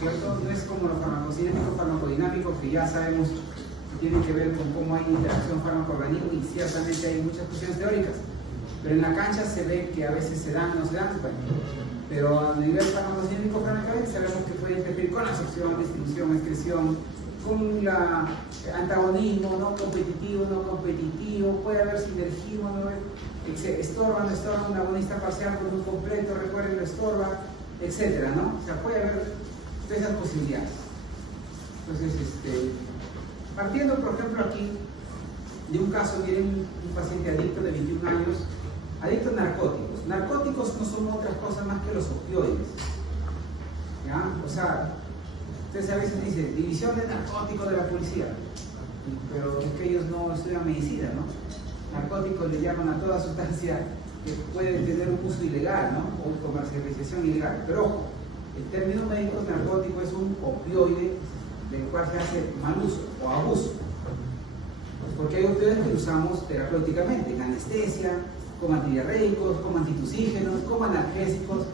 ¿cierto? No es como los farmacocinéticos farmacodinámicos que ya sabemos que tienen que ver con cómo hay interacción fármaco-organismo y ciertamente hay muchas cuestiones teóricas. Pero en la cancha se ve que a veces se dan, no se dan, bueno. Pero a nivel farmacocinético farmacodinámico sabemos que puede interferir con la absorción, distribución, excreción, con la antagonismo, no competitivo, no competitivo, puede haber sinergismo, ¿no? Estorba, no estorba, un agonista parcial con un completo, recuerden, lo estorba, etcétera, ¿no? O sea, puede haber todas esas posibilidades. Entonces, partiendo, por ejemplo, aquí de un caso, miren, un paciente adicto de 21 años, adicto a narcóticos. Narcóticos no son otras cosas más que los opioides, ¿ya? O sea, ustedes a veces dicen, división de narcóticos de la policía, pero es que ellos no estudian medicina, ¿no? Narcóticos le llaman a toda sustancia que puede tener un uso ilegal, ¿no? O comercialización ilegal. Pero ojo, el término médico narcótico es un opioide del cual se hace mal uso o abuso. Pues porque hay opioides que usamos terapéuticamente, en anestesia, como antidiarreicos, como antitusígenos, como analgésicos,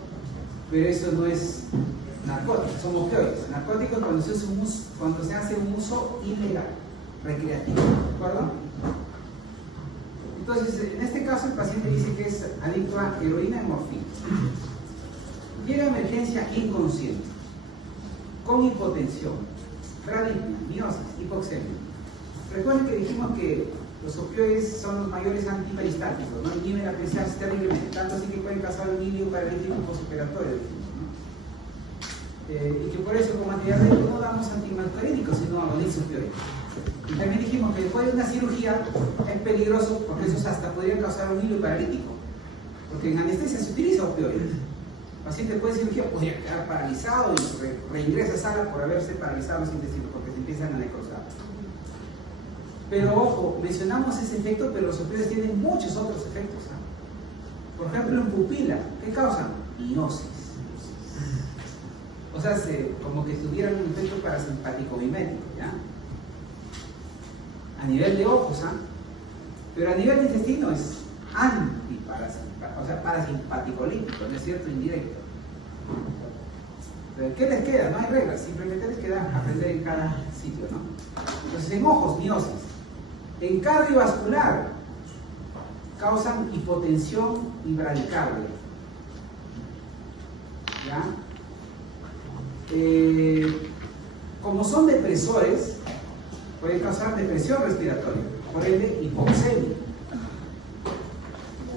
pero eso no es narcóticos, son opioides. Narcóticos cuando se hace un uso ilegal, recreativo, ¿de acuerdo? Entonces, en este caso el paciente dice que es adicto a heroína y morfina. Llega a emergencia inconsciente, con hipotensión, radicmia, miosis, hipoxemia. Recuerden que dijimos que los opioides son los mayores antiperistáticos, ¿no? Inhiben la presión terriblemente, tanto así que pueden causar un ilio paralítico postoperatorio, ¿no? Y que por eso como antidiarreico no damos antimuscarínicos, sino agonistas opioides. Y también dijimos que después de una cirugía es peligroso porque esos hasta podrían causar un hilo paralítico, porque en anestesia se utiliza opioides. El paciente después de cirugía podría quedar paralizado y reingresa a sala por haberse paralizado los intestinos porque se empiezan a necrosar. Pero ojo, mencionamos ese efecto, pero los opioides tienen muchos otros efectos, ¿no? Por ejemplo, en pupila, ¿qué causan? Miosis. O sea, como que tuvieran un efecto parasimpático mimético, ¿ya? A nivel de ojos, ¿ah? Pero a nivel de intestino es antiparasimpático, o sea, parasimpático-lítico, ¿no es cierto? Indirecto. Pero ¿qué les queda? No hay reglas, simplemente les queda aprender en cada sitio, ¿no? Entonces, en ojos, miosis. En cardiovascular, causan hipotensión y bradicardia. ¿Ya? Como son depresores, pueden causar depresión respiratoria, por ende hipoxemia.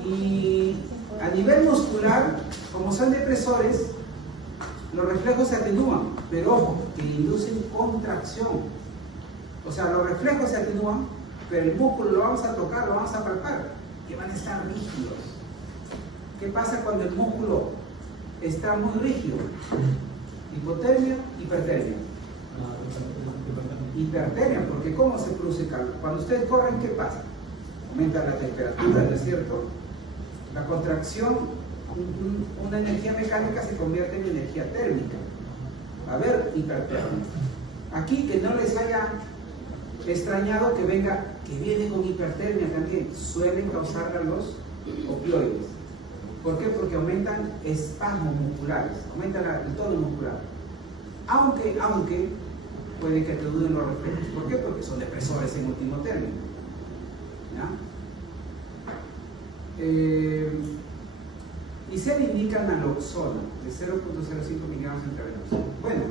Y a nivel muscular, como son depresores, los reflejos se atenúan, pero ojo, que inducen contracción. O sea, los reflejos se atenúan, pero el músculo lo vamos a tocar, lo vamos a palpar, que van a estar rígidos. ¿Qué pasa cuando el músculo está muy rígido? Hipotermia, hipertermia. Hipertermia, porque ¿cómo se produce calor? Cuando ustedes corren, ¿qué pasa? Aumenta la temperatura, ¿no es cierto? La contracción, una energía mecánica se convierte en energía térmica. A ver, hipertermia. Aquí que no les haya extrañado que viene con hipertermia también, suelen causarla los opioides. ¿Por qué? Porque aumentan espasmos musculares, aumentan el tono muscular. Aunque puede que te duden los reflejos. ¿Por qué? Porque son depresores en último término. ¿Ya? Y se le indica naloxona de 0.05 miligramos intravenoso. Bueno,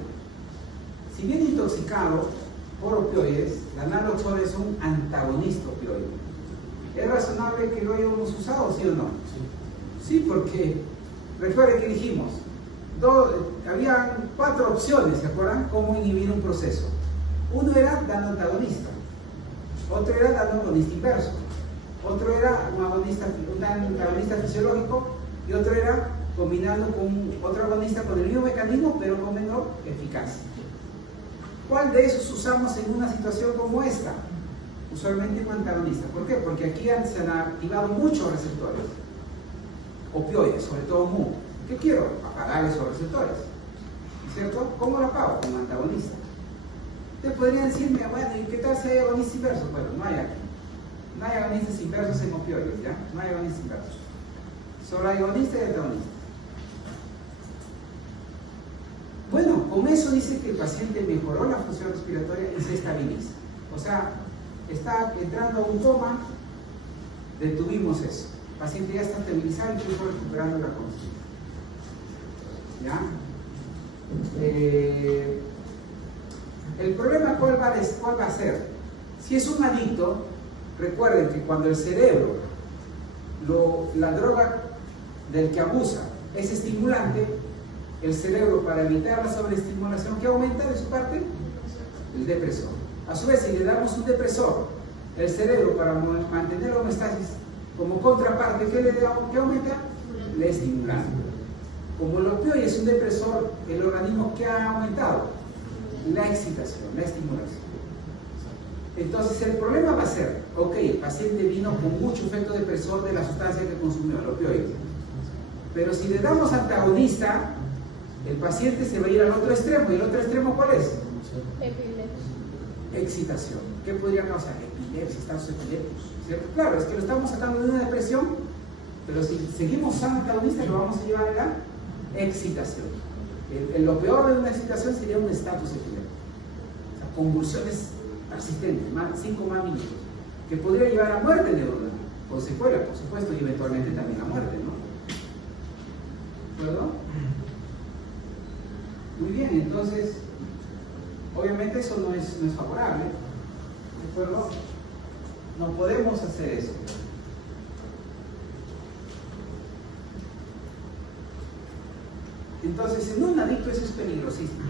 si viene intoxicado por opioides, la naloxona es un antagonista opioide. ¿Es razonable que lo hayamos usado, sí o no? Sí, porque recuerden que dijimos, había 4 opciones, ¿se acuerdan? Cómo inhibir un proceso. Uno era dando antagonista, otro era dando agonista inverso, otro era un antagonista fisiológico y otro era combinando con otro agonista con el mismo mecanismo pero con menor eficacia. ¿Cuál de esos usamos en una situación como esta? Usualmente un antagonista. ¿Por qué? Porque aquí se han activado muchos receptores opioides, sobre todo MU. ¿Qué quiero? Apagar esos receptores, ¿cierto? ¿Cómo lo apago? Con antagonista. Ustedes podrían decirme, bueno, ¿y qué tal si hay agonistas inversos? Bueno, no hay aquí. No hay agonistas inversos en opioides, ¿ya? No hay agonistas inversos. Solo hay agonistas y antagonistas. Bueno, con eso dice que el paciente mejoró la función respiratoria y se estabiliza. O sea, está entrando a un coma, detuvimos eso. El paciente ya está estabilizado y estuvo recuperando la conciencia. ¿Ya? El problema, ¿cuál va a ser? Si es un adicto, recuerden que cuando el cerebro, la droga del que abusa es estimulante, el cerebro, para evitar la sobreestimulación, ¿qué aumenta de su parte? El depresor. A su vez, si le damos un depresor, el cerebro, para mantener la homeostasis, como contraparte, ¿qué aumenta? El estimulante. Como el opioide es un depresor, el organismo, ¿qué ha aumentado? La excitación, la estimulación. Entonces el problema va a ser, ok, el paciente vino con mucho efecto depresor de la sustancia que consumió, el opioide. Pero si le damos antagonista, el paciente se va a ir al otro extremo. ¿Y el otro extremo cuál es? Excitación. ¿Qué podría causar? Epilepsia, estados epilépticos, ¿cierto? Claro, es que lo estamos sacando de una depresión, pero si seguimos usando antagonistas, lo vamos a llevar a la excitación. Lo peor de una excitación sería un estatus epiléptico. O sea, convulsiones persistentes, 5 más minutos, que podría llevar a muerte neuronal, o secuela, por supuesto, y eventualmente también a muerte, ¿no? ¿De acuerdo? Muy bien, entonces, obviamente eso no es favorable, ¿de acuerdo? No podemos hacer eso. Entonces, en un adicto eso es peligrosísimo,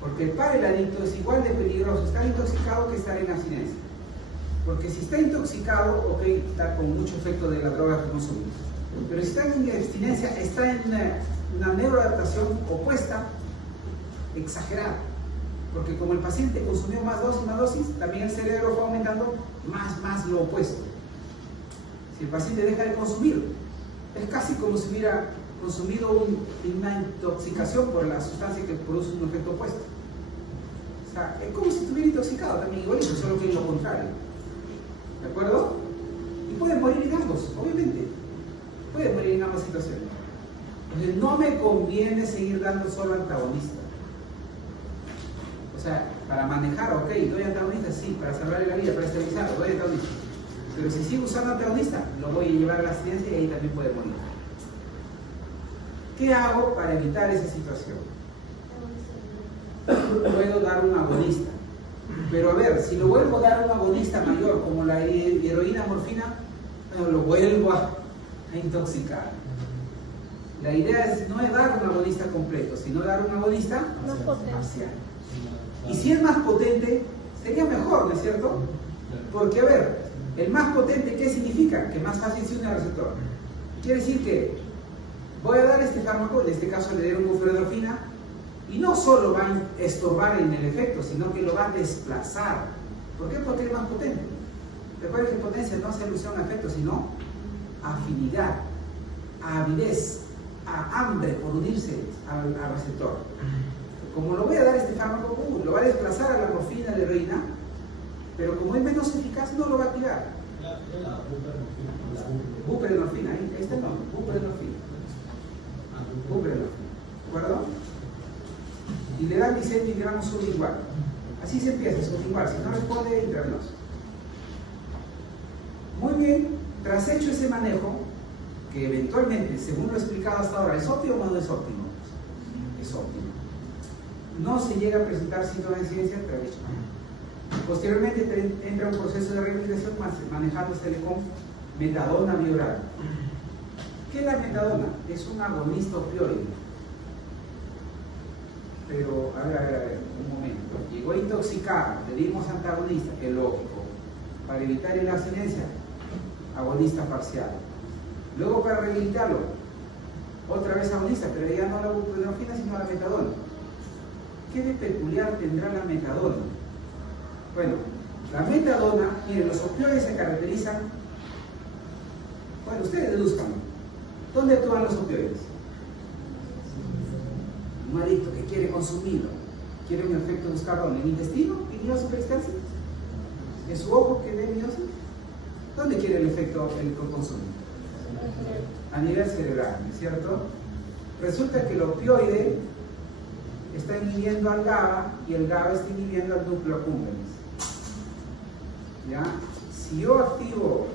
porque para el adicto es igual de peligroso estar intoxicado que estar en abstinencia. Porque si está intoxicado, ok, está con mucho efecto de la droga que consumimos. Pero si está en abstinencia, está en una neuroadaptación opuesta, exagerada. Porque como el paciente consumió más dosis, también el cerebro fue aumentando más lo opuesto. Si el paciente deja de consumir, es casi como si hubiera consumido una intoxicación por la sustancia que produce un efecto opuesto. O sea, es como si estuviera intoxicado también, igualito, solo que es lo contrario. ¿De acuerdo? Y pueden morir en ambos, obviamente. Pueden morir en ambas situaciones. Entonces, no me conviene seguir dando solo antagonista. O sea, para manejar, ok, doy antagonista, sí, para salvarle la vida, para estabilizarlo, doy antagonista. Pero si sigo usando antagonista, lo voy a llevar a la abstinencia y ahí también puede morir. ¿Qué hago para evitar esa situación? Puedo dar un agonista. Pero a ver, si lo vuelvo a dar un agonista mayor, como la heroína, morfina, bueno, lo vuelvo a intoxicar. La idea no es dar un agonista completo, sino dar un agonista parcial. Y si es más potente, sería mejor, ¿no es cierto? Porque, a ver, el más potente, ¿qué significa? Que más fácil se une al receptor. Quiere decir que voy a dar este fármaco, en este caso le daré un buprenorfina, y no solo va a estorbar en el efecto, sino que lo va a desplazar. ¿Por qué? Porque es más potente. Recuerden que potencia no hace alusión a efecto, sino a afinidad, a avidez, a hambre por unirse al receptor. Como lo voy a dar este fármaco, lo va a desplazar a la morfina, de heroína, pero como es menos eficaz, no lo va a activar. Buprenorfina, ahí está el nombre, buprenorfina. ¿De acuerdo? Y le dan Vicente y gramos sublingual. Así se empieza, sublingual. Si no responde, intravenoso. Muy bien, tras hecho ese manejo, que eventualmente, según lo explicado hasta ahora, ¿es óptimo o no es óptimo? Es óptimo. No se llega a presentar síntomas de incidencia, pero hecho. Posteriormente entra un proceso de rehabilitación manejándose con metadona bioral. ¿Qué es la metadona? Es un agonista opioide. Pero, a ver, un momento. Llegó intoxicado, le dimos antagonista, que es lógico. Para evitar la abstinencia, agonista parcial. Luego, para rehabilitarlo, otra vez agonista, pero ya no la buprenorfina, sino la metadona. ¿Qué de peculiar tendrá la metadona? Bueno, la metadona, miren, los opioides se caracterizan. Bueno, ustedes deduzcan. ¿Dónde actúan los opioides? Un adicto que quiere consumirlo, quiere un efecto de buscarlo en el intestino, vinioso extenso, en su ojo que ve vinioso. ¿Dónde quiere el efecto el consumo? A nivel cerebral, ¿no es cierto? Resulta que el opioide está inhibiendo al GABA y el GABA está inhibiendo al núcleo accumbens. ¿Ya? Si yo activo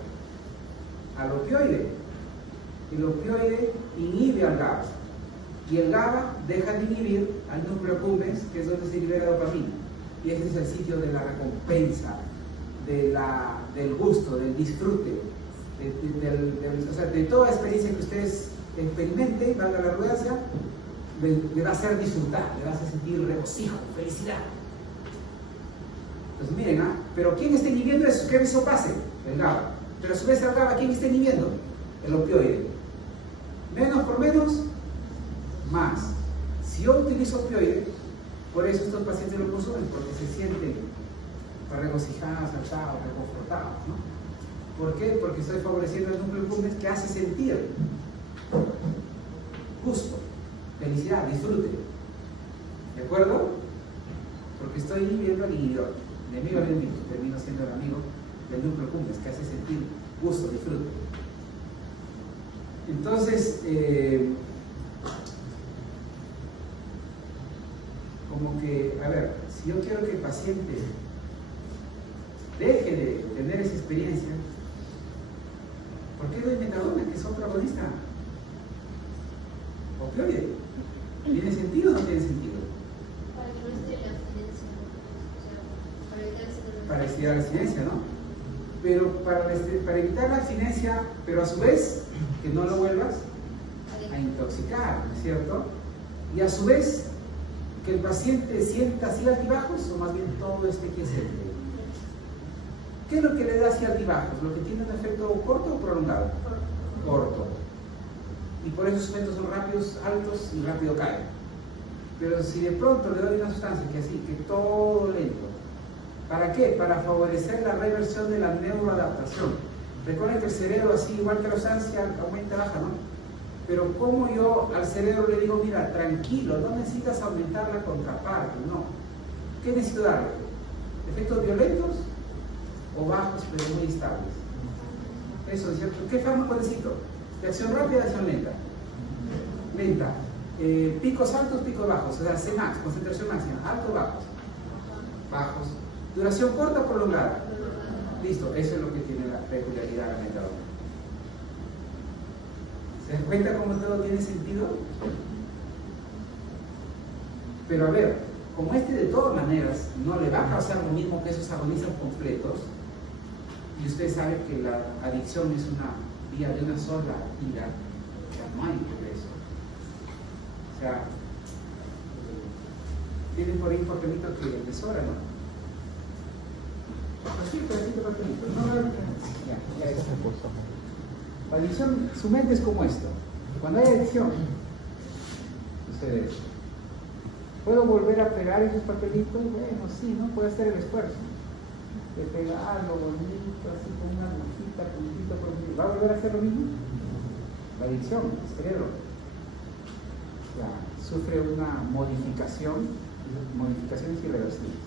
al opioide, el opioide inhibe al GABA y el GABA deja de inhibir al núcleo accumbens, que es donde se libera dopamina, y ese es el sitio de la recompensa, del gusto, del disfrute, o sea, de toda experiencia que ustedes experimenten, valga la redundancia, le va a hacer disfrutar, le va a hacer sentir regocijo, felicidad. Entonces miren, pero ¿quién está inhibiendo eso? ¿Qué eso pase? El GABA. Pero a su vez el GABA, ¿quién está inhibiendo? El opioide. Menos por menos, más. Si yo utilizo opioide, por eso estos pacientes lo consumen, porque se sienten regocijados, saltados, reconfortados, ¿no? ¿Por qué? Porque estoy favoreciendo el núcleo accumbens que hace sentir gusto, felicidad, disfrute. ¿De acuerdo? Porque estoy inhibiendo al inhibidor. Mi amigo del enemigo, termino siendo el amigo del núcleo accumbens que hace sentir gusto, disfrute. Entonces, como que, a ver, si yo quiero que el paciente deje de tener esa experiencia, ¿por qué doy metadona, que es otro agonista? Opioide. ¿Tiene sentido o no tiene sentido? Para que no esté la abstinencia, o sea, para evitar para evitar la abstinencia, ¿no? Pero para evitar la abstinencia, pero a su vez, que no lo vuelvas a intoxicar, ¿no es cierto? Y a su vez, que el paciente sienta así altibajos, o más bien todo este que siente. ¿Qué es lo que le da así altibajos? ¿Lo que tiene un efecto corto o prolongado? Corto. Y por eso sus efectos son rápidos, altos y rápido caen. Pero si de pronto le doy una sustancia que así, que todo lento, ¿para qué? Para favorecer la reversión de la neuroadaptación. Recuerden que el cerebro, así igual que la sustancia, aumenta, baja, ¿no? Pero como yo al cerebro le digo, mira, tranquilo, no necesitas aumentar la contraparte, no. ¿Qué necesito darle? ¿Efectos violentos o bajos pero muy estables? Eso es cierto. ¿Qué fármaco necesito? ¿De acción rápida o de acción lenta? Lenta. Picos altos, picos bajos, o sea, Cmax, concentración máxima, altos, bajos. Bajos. Duración corta o prolongada. Listo, eso es lo que tiene la peculiaridad de la metadona. ¿Se dan cuenta cómo todo tiene sentido? Pero a ver, como de todas maneras no le va a causar lo mismo que esos agonistas completos, y usted sabe que la adicción es una vía de una sola ida, o sea, no hay progreso. O sea, tienen por ahí un papelito que les sobra, ¿no? Así, pedacito de papelito. No, ya está. La adicción, su mente es como esto. Cuando hay adicción, ustedes, ¿puedo volver a pegar esos papelitos? Bueno, sí, ¿no? Puede hacer el esfuerzo de pegarlo bonito, así con una agujita, puntito por puntito. ¿Va a volver a hacer lo mismo? La adicción, el cerebro, sufre una modificaciones irreversibles.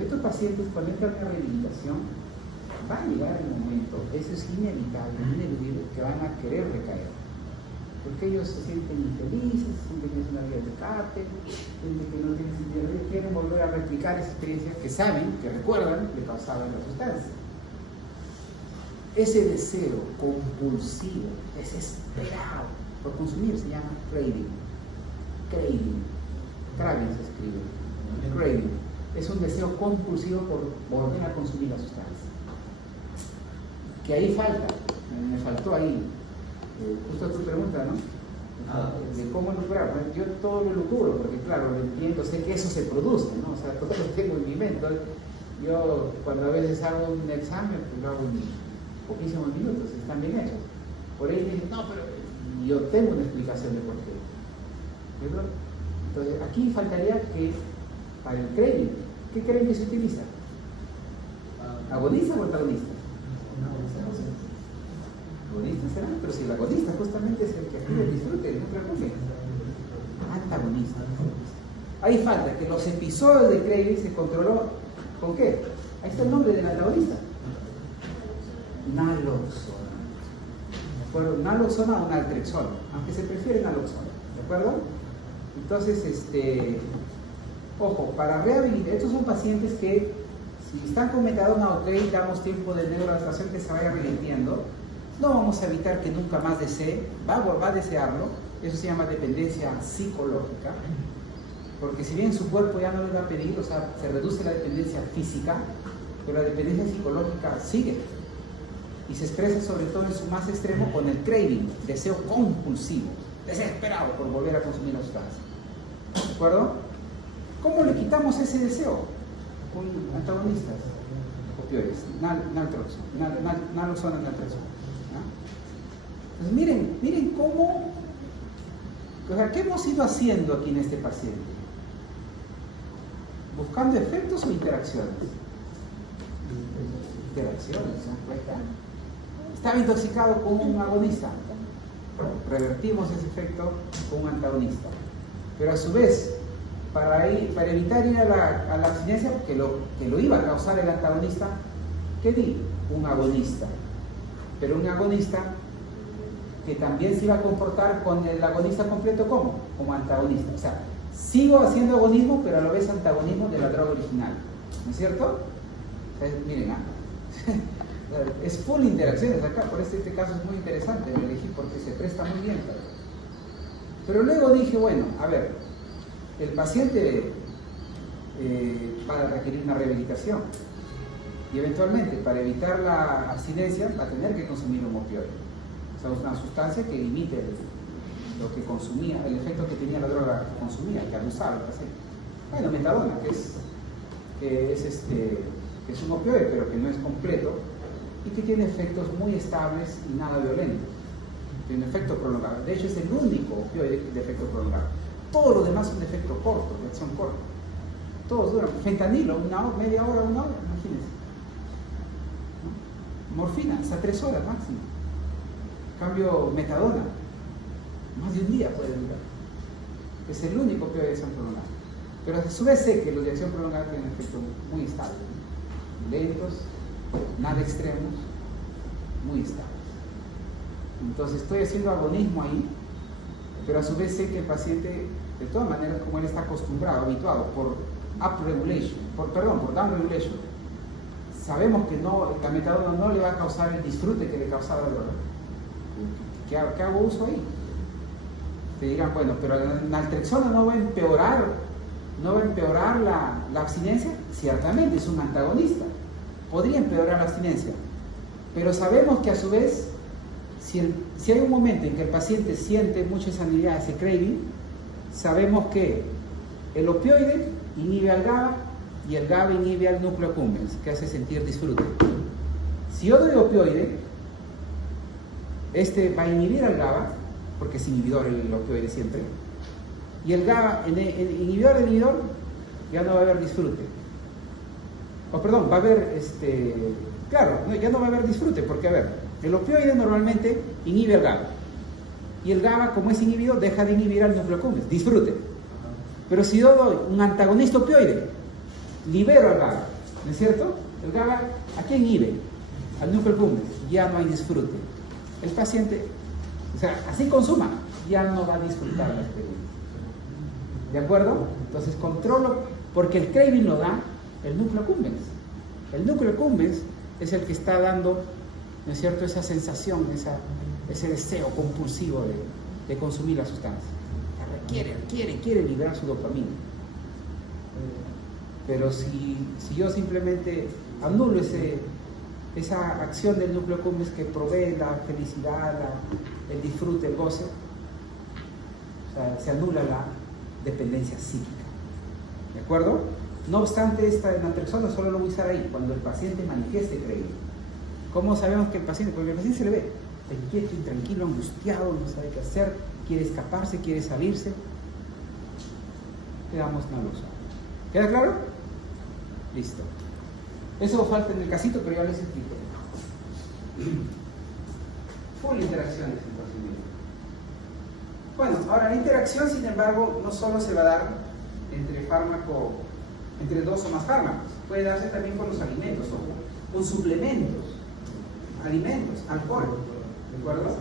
Estos pacientes, cuando entran en la rehabilitación, va a llegar el momento, eso es inevitable, ineludible, que van a querer recaer. Porque ellos se sienten infelices, se sienten que es una vida de escape, sienten que no tienen sentido, ellos quieren volver a replicar esa experiencia que saben, que recuerdan, que causaban la sustancia. Ese deseo compulsivo, desesperado por consumir, se llama craving. Craving. Craving se escribe. Craving. Es un deseo compulsivo por volver a consumir la sustancia. Que ahí falta, me faltó ahí, justo tu pregunta, ¿no? De cómo lucrar. Bueno, yo todo lo lucro, porque claro, lo entiendo, sé que eso se produce, ¿no? O sea, todo lo tengo en mi mente. Yo cuando a veces hago un examen, pues lo hago en poquísimos minutos, están bien hechos. Por ahí dicen, no, pero yo tengo una explicación de por qué. ¿Verdad? Entonces, aquí faltaría que, para el craving, ¿qué creen que se utiliza? ¿Agonista o antagonista? Agonista será, pero si el agonista justamente es el que activa el disfrute, no preocupe. Antagonista. Ahí falta que los episodios de craving se controló ¿con qué? Ahí está el nombre del antagonista. Naloxona. ¿De acuerdo? Naloxona o naltrexona, aunque se prefiere naloxona. ¿De acuerdo? Entonces, ojo, para rehabilitar, estos son pacientes que si están con metadona, ok, damos tiempo de neuroadaptación que se vaya revirtiendo. No vamos a evitar que nunca más desee, va a desearlo. Eso se llama dependencia psicológica, porque si bien su cuerpo ya no le va a pedir, o sea, se reduce la dependencia física, pero la dependencia psicológica sigue y se expresa sobre todo en su más extremo con el craving, deseo compulsivo, desesperado por volver a consumir la sustancia. ¿De acuerdo? ¿Cómo le quitamos ese deseo? Con antagonistas opioides, naloxona, naltrexona. Pues miren cómo, o sea, ¿qué hemos ido haciendo aquí en este paciente? ¿Buscando efectos o interacciones? Interacciones, ¿se dan cuenta? Estaba intoxicado con un agonista. Revertimos ese efecto con un antagonista. Pero a su vez, para evitar ir a la abstinencia, que lo iba a causar el antagonista, ¿qué di? Un agonista. Pero un agonista que también se iba a comportar con el agonista completo como antagonista. O sea, sigo haciendo agonismo, pero a la vez antagonismo de la droga original. ¿No es cierto? Miren, es full interacciones acá, por eso este caso es muy interesante, lo elegí porque se presta muy bien. Pero luego dije, bueno, a ver, el paciente va a requerir una rehabilitación y eventualmente para evitar la abstinencia va a tener que consumir un opioide. O sea, una sustancia que imite lo que consumía, el efecto que tenía la droga que consumía, que abusaba el paciente. Bueno, metadona, que es un opioide, pero que no es completo y que tiene efectos muy estables y nada violentos. Tiene un efecto prolongado. De hecho, es el único opioide de efecto prolongado. Todo lo demás es un efecto corto, de acción corta. Todos duran. Fentanilo, media hora, una hora, imagínense. ¿No? Morfina, hasta 3 horas máximo. Cambio, metadona, más de un día puede durar. Es el único opioide de acción prolongada. Pero a su vez sé que los de acción prolongada tienen efectos muy estables. Lentos, nada extremos, muy estables. Entonces estoy haciendo agonismo ahí, pero a su vez sé que el paciente, de todas maneras, como él está acostumbrado, habituado por upregulation, por downregulation, sabemos que la metadona no le va a causar el disfrute que le causaba la droga. ¿Qué hago uso ahí? Te dirán, bueno, pero la naltrexona no va a empeorar la abstinencia. Ciertamente es un antagonista, podría empeorar la abstinencia, pero sabemos que a su vez, si hay un momento en que el paciente siente mucha sanidad, ese craving, sabemos que el opioide inhibe al GABA y el GABA inhibe al núcleo accumbens, que hace sentir disfrute. Si yo doy opioide, va a inhibir al GABA, porque es inhibidor el opioide siempre, y el GABA, el inhibidor, ya no va a haber disfrute. Va a haber, ya no va a haber disfrute, porque a ver, el opioide normalmente inhibe al GABA, y el GABA, como es inhibidor, deja de inhibir al núcleo accumbens, disfrute. Pero si yo doy un antagonista opioide, libero al GABA, ¿no es cierto? El GABA, ¿a quién inhibe? Al núcleo accumbens, ya no hay disfrute. El paciente, o sea, así consuma, ya no va a disfrutar la experiencia. ¿De acuerdo? Entonces controlo, porque el craving lo da el núcleo accumbens. El núcleo accumbens es el que está dando, ¿no es cierto?, esa sensación, ese deseo compulsivo de consumir la sustancia. Quiere liberar su dopamina. Pero si yo simplemente anulo esa acción del núcleo accumbens que provee la felicidad, el disfrute, el goce, o sea, se anula la dependencia psíquica. ¿De acuerdo? No obstante, esta naltrexona solo lo voy a usar ahí, cuando el paciente manifieste craving. ¿Cómo sabemos que el paciente? Porque el paciente se le ve inquieto, intranquilo, angustiado, no sabe qué hacer, quiere escaparse, quiere salirse. Le damos naloxona. ¿Queda claro? Listo. Eso falta en el casito, pero ya les explico. Full interacciones entonces. Bueno, ahora la interacción, sin embargo, no solo se va a dar entre 2 o más fármacos. Puede darse también con los alimentos o con suplementos, alimentos, alcohol. ¿De acuerdo?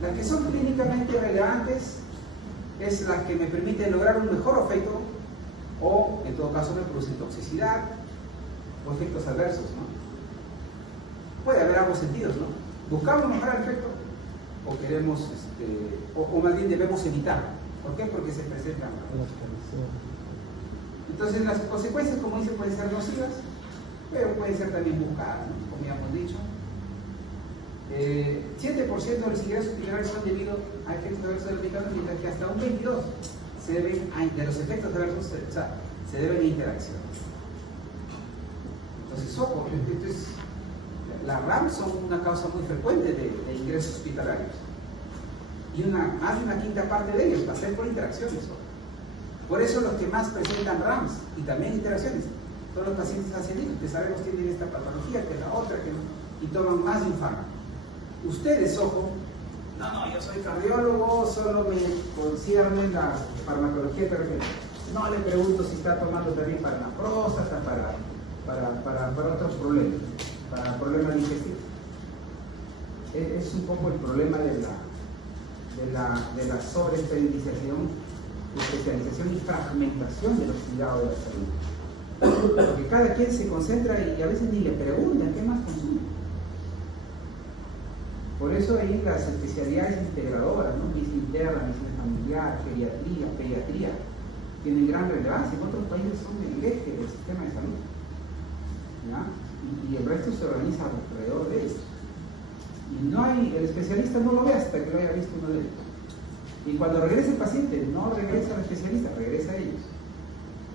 Las que son clínicamente relevantes es la que me permite lograr un mejor efecto, o en todo caso me produce toxicidad o efectos adversos, ¿no? Puede haber ambos sentidos, ¿no? ¿Buscamos mejorar el efecto o queremos, o más bien debemos evitarlo? ¿Por qué? Porque se presentan. Entonces las consecuencias, como dice, pueden ser nocivas, pero pueden ser también buscadas, ¿no? Como ya hemos dicho. 7% de los ingresos hospitalarios son debido a efectos adversos de los medicamentos, mientras que hasta un 22% se deben de los efectos adversos, o sea, se deben a interacción. Entonces, ojo, las RAM son una causa muy frecuente de ingresos hospitalarios. Y más de una quinta parte de ellos va a ser por interacciones. Por eso los que más presentan RAMs y también interacciones son los pacientes asiáticos, que sabemos tienen esta patología, que la otra, que no, y toman más de un fármaco. Ustedes, ojo, no, yo soy cardiólogo, solo me concierne la farmacología terapéutica. No le pregunto si está tomando también para la próstata, para otros problemas, para problemas digestivos. Es un poco el problema de la sobreespecialización y fragmentación de los cuidados de la salud. Porque cada quien se concentra y a veces ni le preguntan qué más consume. Por eso ahí las especialidades integradoras, ¿no? Medicina interna, medicina familiar, geriatría, pediatría, tienen gran relevancia. En otros países son el eje del sistema de salud, ¿ya? Y el resto se organiza alrededor de ellos. Y no hay, el especialista no lo ve hasta que lo haya visto uno de ellos. Y cuando regresa el paciente, no regresa al especialista, regresa a ellos.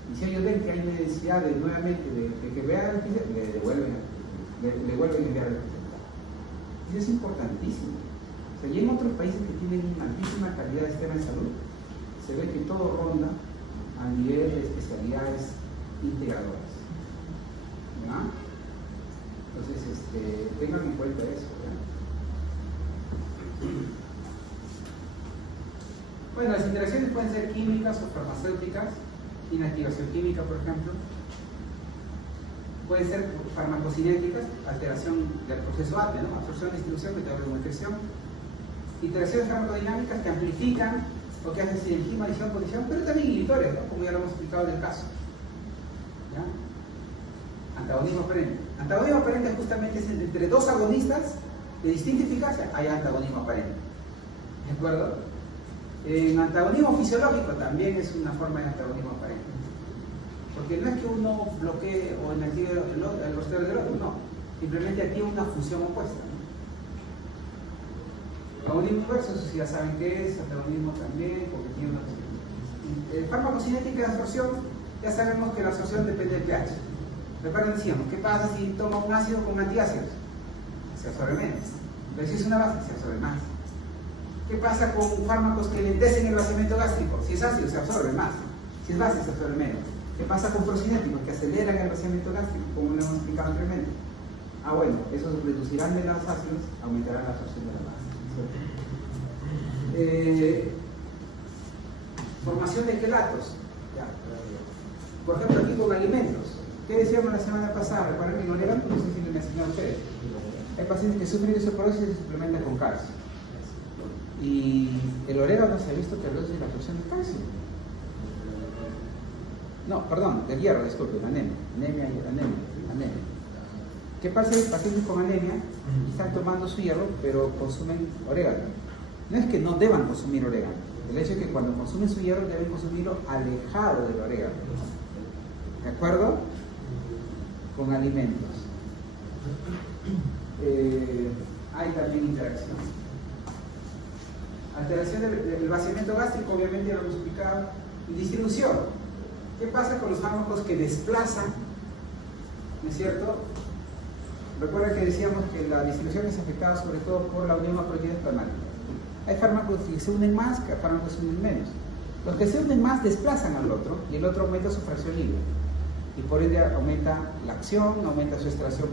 Y si ellos ven que hay necesidad nuevamente de que vea al especialista, le vuelven a enviar al especialista. Y es importantísimo. O sea, y en otros países que tienen una altísima calidad de sistema de salud, se ve que todo ronda a nivel de especialidades integradoras, ¿no? Entonces, tengan en cuenta eso, ¿verdad? Bueno, las interacciones pueden ser químicas o farmacéuticas, inactivación química, por ejemplo. Pueden ser farmacocinéticas, alteración del proceso ATE, ¿no? Absorción, distribución, metabolismo, infección. Interacciones farmacodinámicas que amplifican o que hacen sinergismo, adición, condición, pero también inhibitores, ¿no? Como ya lo hemos explicado en el caso. ¿Ya? Antagonismo aparente. Antagonismo aparente justamente es entre dos agonistas de distinta eficacia, hay antagonismo aparente. ¿De acuerdo? En antagonismo fisiológico también es una forma de antagonismo aparente. Porque no es que uno bloquee o inactive el receptor del otro, no. Simplemente activa una función opuesta, ¿no? Agonismo inverso, eso sí ya saben qué es, antagonismo también, porque tiene una función. Farmacocinética de absorción, ya sabemos que la absorción depende del pH. Recuerden, decíamos, ¿qué pasa si toma un ácido con antiácidos? Se absorbe menos. Pero si es una base, se absorbe más. ¿Qué pasa con fármacos que lentecen el vaciamiento gástrico? Si es ácido, se absorbe más. Si es base, se absorbe menos. ¿Qué pasa con procinéticos que aceleran el vaciamiento gástrico, como lo hemos explicado anteriormente? Bueno, esos reducirán de los ácidos, aumentarán la absorción de la base. Formación de quelatos. Por ejemplo, aquí con alimentos. ¿Qué decíamos la semana pasada? Recuerden que en orégano, no sé si les enseñó a ustedes. Hay pacientes que sufren de osteoporosis y se suplementan con calcio. Y el orégano se ha visto que reduce la absorción de calcio. No, perdón, del hierro, disculpen, anemia. ¿Qué pasa si pacientes con anemia están tomando su hierro, pero consumen orégano? No es que no deban consumir orégano. El hecho es que cuando consumen su hierro deben consumirlo alejado del orégano. ¿De acuerdo? Con alimentos. Hay también interacción. Alteración del vaciamiento gástrico, obviamente ya lo hemos explicado. Y distribución. ¿Qué pasa con los fármacos que desplazan? ¿No es cierto? Recuerda que decíamos que la distribución es afectada sobre todo por la unión a proteínas plasmáticas. Hay fármacos que se unen más, que fármacos que se unen menos. Los que se unen más desplazan al otro y el otro aumenta su fracción libre. Y por ende aumenta la acción, aumenta su extracción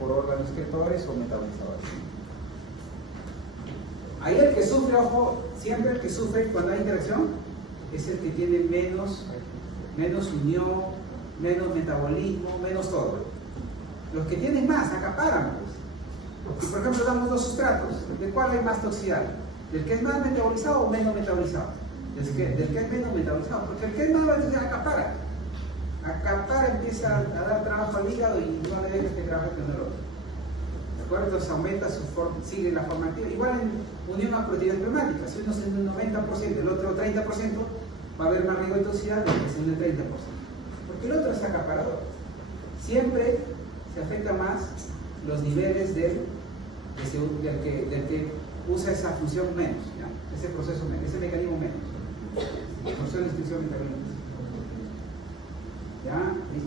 por órganos excretores o metabolizadores. Ahí el que sufre, ojo, siempre el que sufre cuando hay interacción es el que tiene menos unión, menos metabolismo, menos todo. Los que tienen más acaparan, pues. Y por ejemplo damos dos sustratos, ¿de cuál hay más toxicidad? ¿Del que es más metabolizado o menos metabolizado? del que es menos metabolizado, porque el que es más acapara, empieza a dar trabajo al hígado y no le deja que trabaje con el otro. ¿De acuerdo? Entonces aumenta su forma, sigue la forma activa. Igual en unión a proteínas plasmáticas, si uno se une un 90%, el otro 30%, va a haber más riesgo de toxicidad del que se une 30%. Porque el otro es acaparador. Siempre se afecta más los niveles del que usa esa función menos, ¿ya? Ese proceso menos, ese mecanismo menos. Función de extinción metabólica. ¿Ya?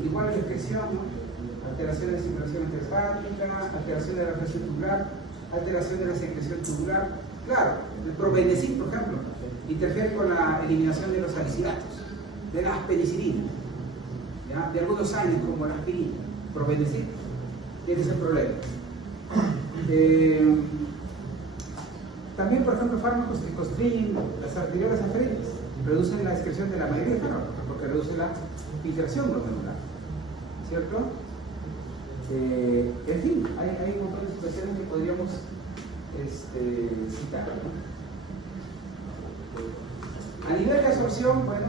Igual la excreción, ¿no? Alteración de la circulación enterofágica, alteración de la presión tubular, alteración de la secreción tubular. Claro, el probenecid, por ejemplo, interfiere con la eliminación de los salicilatos, de las penicilinas, ¿ya? De algunos años como la aspirina. Probenecid, ese es el problema. También, por ejemplo, fármacos que construyen las arteriolas aferidas, reducen la excreción de la mayoría de fármacos, porque reduce la filtración glomerular, ¿cierto? En fin, hay un montón de situaciones que podríamos citar, ¿no? A nivel de absorción, bueno,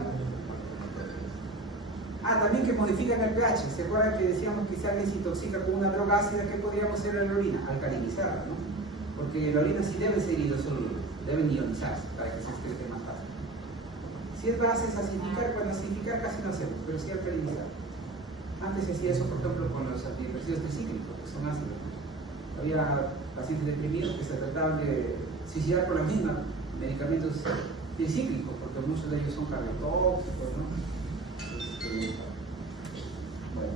también que modifican el pH. ¿Se acuerdan que decíamos que si alguien se intoxica con una droga ácida, qué podríamos hacer a la orina? Alcalinizarla, ¿no? Porque la orina sí debe ser hidrosoluble, deben ionizarse para que se excrete más fácil. Si es base, es acidificar, cuando acidificar casi no hacemos, pero sí alcalinizar. Antes se hacía eso, por ejemplo, con los antidepresivos tricíclicos, que son ácidos. Había pacientes deprimidos que se trataban de suicidar por la misma medicamentos tricíclicos, porque muchos de ellos son cardiotóxicos, ¿no? Bueno.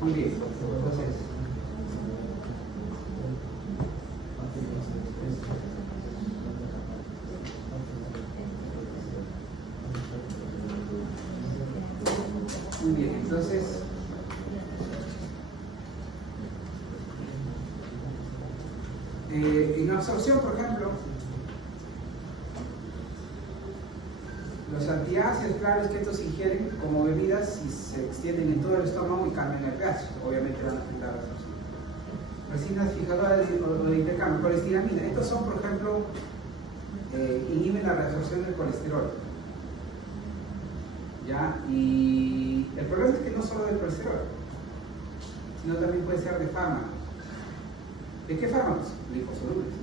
Muy bien, entonces muy bien, entonces en absorción, por ejemplo, los antiácidos, claro, es que estos se ingieren como bebidas y se extienden en todo el estómago y cambian el pH. Obviamente van a afectar la absorción. Resinas fijadoras de intercambio, colestiramina. Estos son, por ejemplo, inhiben la reabsorción del colesterol. ¿Ya? Y el problema es que no solo del colesterol, sino también puede ser de fármacos. ¿De qué fármacos? Liposolubles.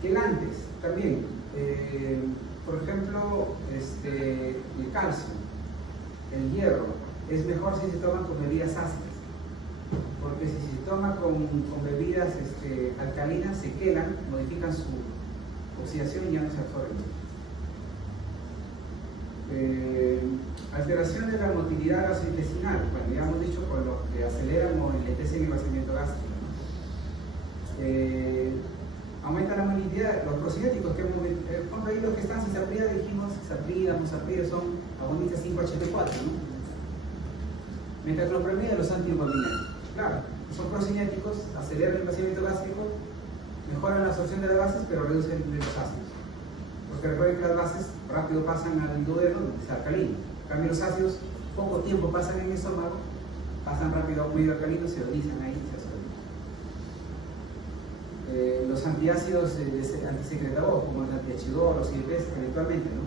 Quelantes, también. Por ejemplo, el calcio, el hierro, es mejor si se toman con bebidas ácidas, porque si se toma con bebidas alcalinas, se quelan, modifican su oxidación y ya no se absorben. Alteración de la motilidad gastrointestinal, bueno, ya hemos dicho con lo que aceleran o enlentecen el vaciamiento gástrico, ¿no? Aumenta la movilidad, los procinéticos que hemos ahí los que están cisaprida, dijimos, cisaprida, mosaprida, son agonistas 5-HT4, ¿no? Metaclopramida, los antiinflamatorios. Claro, son procinéticos, aceleran el vaciamiento gástrico, mejoran la absorción de las bases, pero reducen los ácidos. Porque recuerden que las bases rápido pasan al duodeno, donde es alcalino. En cambio, los ácidos poco tiempo pasan en el estómago, pasan rápido a un medio alcalino, se ionizan ahí, se absorben. Los antiácidos antisecretados, como el antiachidor, los IEPs, eventualmente, ¿no?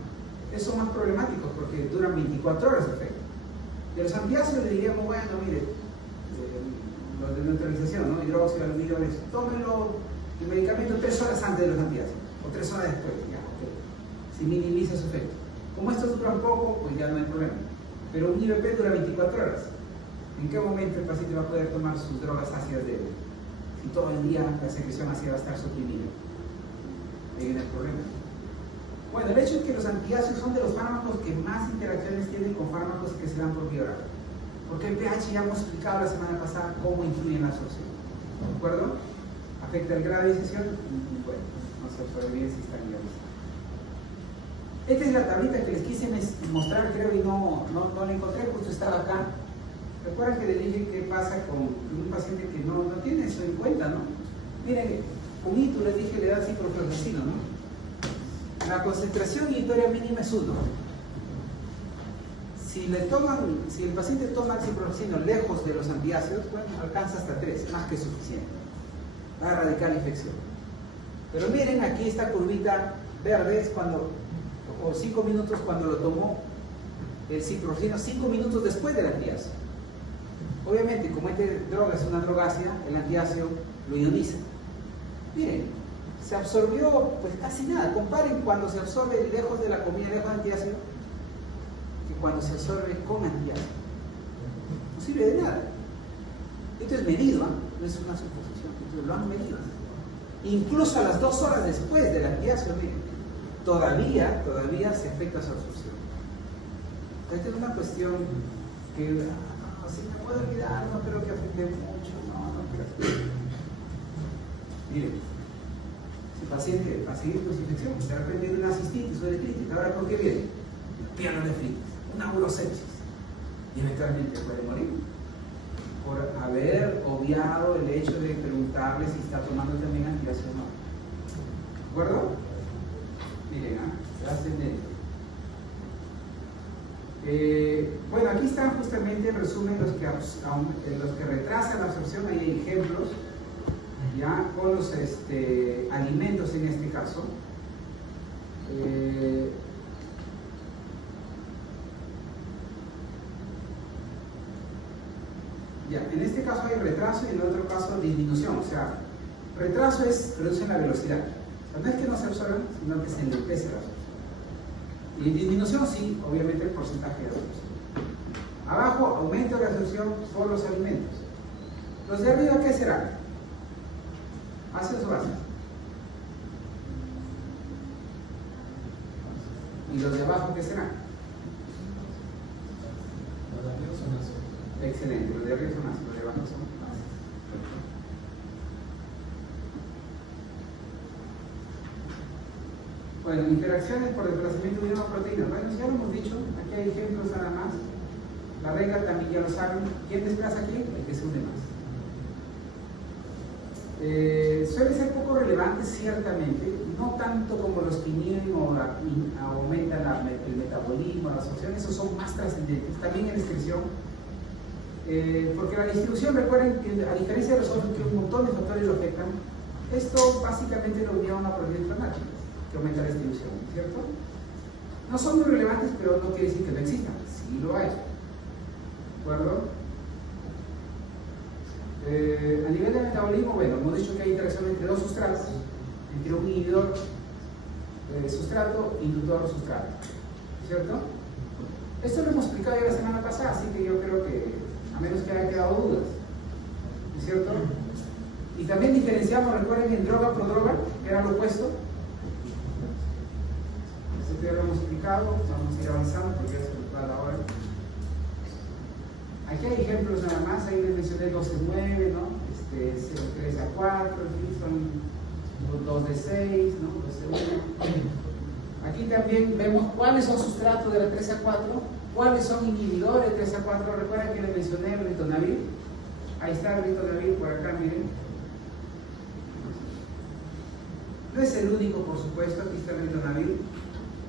Esos son más problemáticos porque duran 24 horas el efecto. De los antiácidos le diríamos, bueno, mire, los de neutralización, ¿no? Hidróxido, aluminio, tómenlo el medicamento 3 horas antes de los antiácidos, o 3 horas después, ya, okay. Si minimiza su efecto. Como estos duran poco, pues ya no hay problema. Pero un IEP dura 24 horas. ¿En qué momento el paciente va a poder tomar sus drogas ácidas débiles? Y todo el día la secreción ácida va a estar suprimida. Ahí viene el problema. Bueno, el hecho es que los antiácidos son de los fármacos que más interacciones tienen con fármacos que se dan por vía oral. Porque el pH ya hemos explicado la semana pasada cómo influye en la absorción. ¿De acuerdo? Afecta el grado de disección y bueno, no se absorbe bien si están ionizados. Esta es la tablita que les quise mostrar, creo, y no la encontré, justo estaba acá. ¿Recuerdan que les dije qué pasa con un paciente que no tiene eso en cuenta, no? Miren, Un hito, les dije, le da ciprofloxacino, ¿no? La concentración inhibitoria mínima es 1. Si el paciente toma ciprofloxacino lejos de los antiácidos, bueno, alcanza hasta 3, más que suficiente. Va a erradicar la infección. Pero miren, aquí esta curvita verde es cuando, o 5 minutos cuando lo tomó el ciprofloxacino, 5 minutos después del antiácido. Obviamente, como esta droga es una drogácida, el antiácido lo ioniza. Miren, se absorbió pues casi nada. Comparen cuando se absorbe lejos de la comida, lejos del antiácido, que cuando se absorbe con antiácido. No sirve de nada. Esto es medido, ¿eh? No es una suposición, esto lo han medido. Incluso a las 2 horas después del antiácido, miren, todavía se afecta su absorción. Esta es una cuestión que si me puedo olvidar, no creo que afecte mucho, no creo. Miren, si el paciente va a seguir con su infección, de repente tiene una cistitis o uretritis, ahora ¿con qué viene? Pielonefritis, una urosepsis, y eventualmente puede morir por haber obviado el hecho de preguntarle si está tomando también antiácido o no. ¿De acuerdo? Miren, gracias médico. Bueno, aquí están justamente el resumen los que retrasan la absorción. Ahí hay ejemplos ya con los alimentos en este caso. Ya, en este caso hay retraso y en el otro caso disminución. O sea, retraso es reducen la velocidad. O sea, no es que no se absorban, sino que se enlentece la absorción. Y disminución, sí, obviamente el porcentaje de absorción. Abajo, aumento de la absorción por los alimentos. Los de arriba, ¿qué serán? ¿Ácidos o bases? ¿Y los de abajo qué serán? Los de arriba son ácidos. Excelente, los de arriba son ácidos, los de abajo son bases. Bueno, interacciones por desplazamiento de una proteína. Bueno, ya lo hemos dicho, aquí hay ejemplos nada más. La regla también ya lo saben. ¿Quién desplaza a quién? El que se une más. Suele ser poco relevante, ciertamente, no tanto como los que inhiben o aumentan el metabolismo, la absorción, esos son más trascendentes, también en excreción. Porque la distribución, recuerden que a diferencia de los otros que un montón de factores lo afectan, esto básicamente lo unió a una proteína inflamatoria que aumenta la distribución, ¿cierto? No son muy relevantes, pero no quiere decir que no existan, sí lo hay. ¿De acuerdo? A nivel de metabolismo, bueno, hemos dicho que hay interacción entre dos sustratos, entre un inhibidor sustrato, inductor-sustrato, ¿cierto? Esto lo hemos explicado ya la semana pasada, así que yo creo que, a menos que haya quedado dudas, ¿es cierto? Y también diferenciamos, recuerden, en droga por droga, que era lo opuesto. Esto ya lo hemos explicado, vamos a ir avanzando porque ya se nos va la hora. Aquí hay ejemplos nada más, ahí les mencioné 12-9, ¿no? 3-4, son 2-6, ¿no? 12-1. Aquí también vemos cuáles son sustratos de la 3-4, cuáles son inhibidores de 3-4. Recuerden que les mencioné el ritonavir. Ahí está el ritonavir por acá, miren. No es el único, por supuesto, aquí está el ritonavir.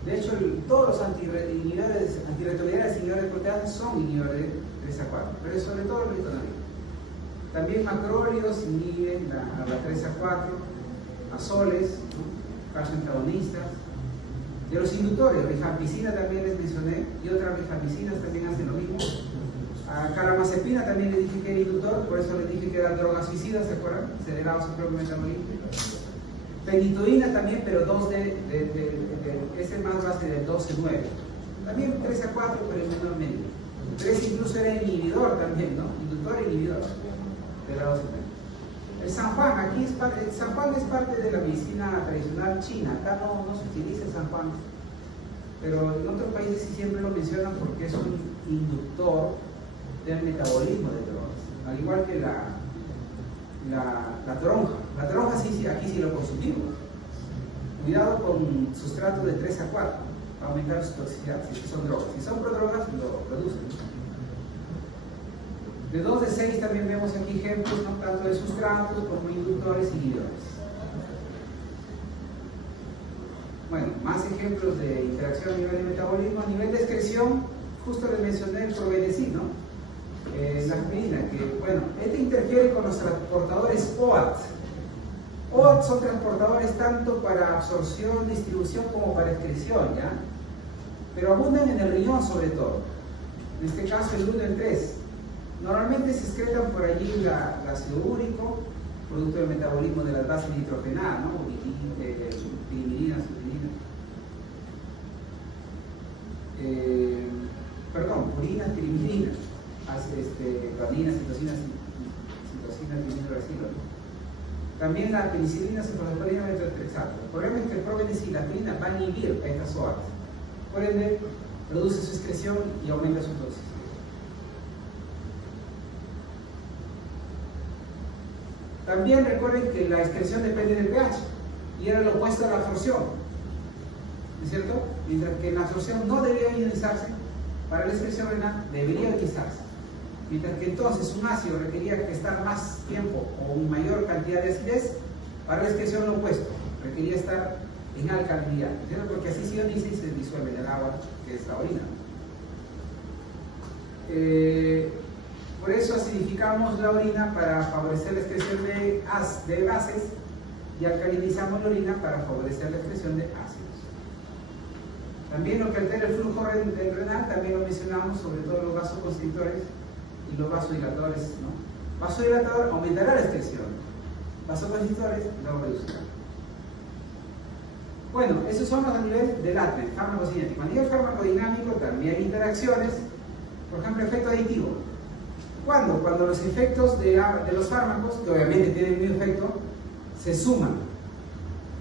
De hecho, todos los antirretrovirales y inhibidores de proteasas son inhibidores de 3-4, pero sobre todo el ritonavir. También macrólidos inhiben la 3-4, azoles, ¿no? Calcio antagonistas. De los inductores, rifampicina también les mencioné, y otras rifampicinas también hacen lo mismo. A caramazepina también les dije que era inductor, por eso les dije que eran drogas suicidas, ¿se acuerdan? Acelerados su propio metabolismo. Penitoína también, pero 2 es el más base de 12-9. También 3-4, pero en menor medida. 3 incluso era inhibidor también, ¿no? Inductor e inhibidor de la 12-9. El San Juan, aquí el San Juan es parte de la medicina tradicional china. Acá no se utiliza el San Juan, pero en otros países sí siempre lo mencionan porque es un inductor del metabolismo de drogas, al igual que la toronja. La toronja sí, aquí sí lo consumimos. Cuidado con sustratos de 3-4 para aumentar su toxicidad, si son drogas. Si son prodrogas, lo producen. De 2-6 también vemos aquí ejemplos, ¿no? Tanto de sustratos como inductores y inhibidores. Bueno, más ejemplos de interacción a nivel de metabolismo. A nivel de excreción, justo le mencioné el probenecid, ¿no? La aspirina, que bueno, este interfiere con los transportadores OAT. OAT son transportadores tanto para absorción, distribución como para excreción, ¿ya? Pero abundan en el riñón sobre todo. En este caso el 1 y el 3. Normalmente se excretan por allí el ácido úrico, producto del metabolismo de las bases nitrogenadas, ¿no? Pirimidina, purinas, pirimidinas, guaninas, citocinas, timidoracilo, ¿no? También la penicilina, cefalosporina, metotrexato. El problema es que el probenecid y la aspirina van a inhibir a estas OAT. Por ende, reduce su excreción y aumenta su toxicidad. También recuerden que la excreción depende del pH y era lo opuesto a la absorción, ¿no es cierto? Mientras que en la absorción no debería ionizarse, para la excreción renal debería ionizarse. Mientras que entonces un ácido requería estar más tiempo o una mayor cantidad de acidez, para la excreción lo opuesto, requería estar en alcalinidad, ¿no es cierto? Porque así se ioniza y se disuelve en el agua, que es la orina. Por eso acidificamos la orina para favorecer la excreción de bases y alcalinizamos la orina para favorecer la excreción de ácidos. También lo que altera el flujo del renal, también lo mencionamos, sobre todo los vasoconstrictores y los vasodilatores, ¿no? Vasodilatador aumentará la excreción, vasoconstrictores lo reducirán. Bueno, esos son los a nivel del ATME, farmacocinético. A nivel farmacodinámico también hay interacciones, por ejemplo, efecto aditivo. ¿Cuándo? Cuando los efectos de los fármacos, que obviamente tienen el mismo efecto, se suman.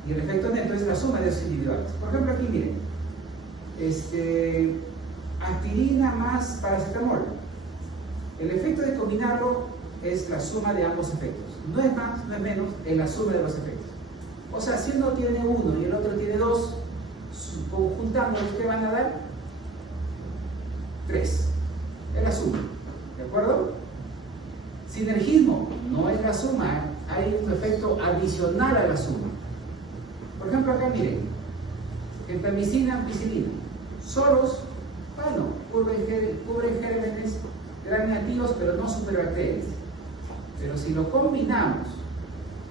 Y el efecto neto es la suma de esos individuales. Por ejemplo, aquí miren, aspirina más paracetamol. El efecto de combinarlo es la suma de ambos efectos. No es más, no es menos, es la suma de los efectos. O sea, si uno tiene 1 y el otro tiene 2, conjuntándolos, ¿qué van a dar? 3. Es la suma. ¿De acuerdo? Sinergismo no es la suma, hay un efecto adicional a la suma. Por ejemplo, acá miren, gentamicina, ampicilina. Solos, bueno, cubren gérmenes gram negativos, pero no superbacterias. Pero si lo combinamos,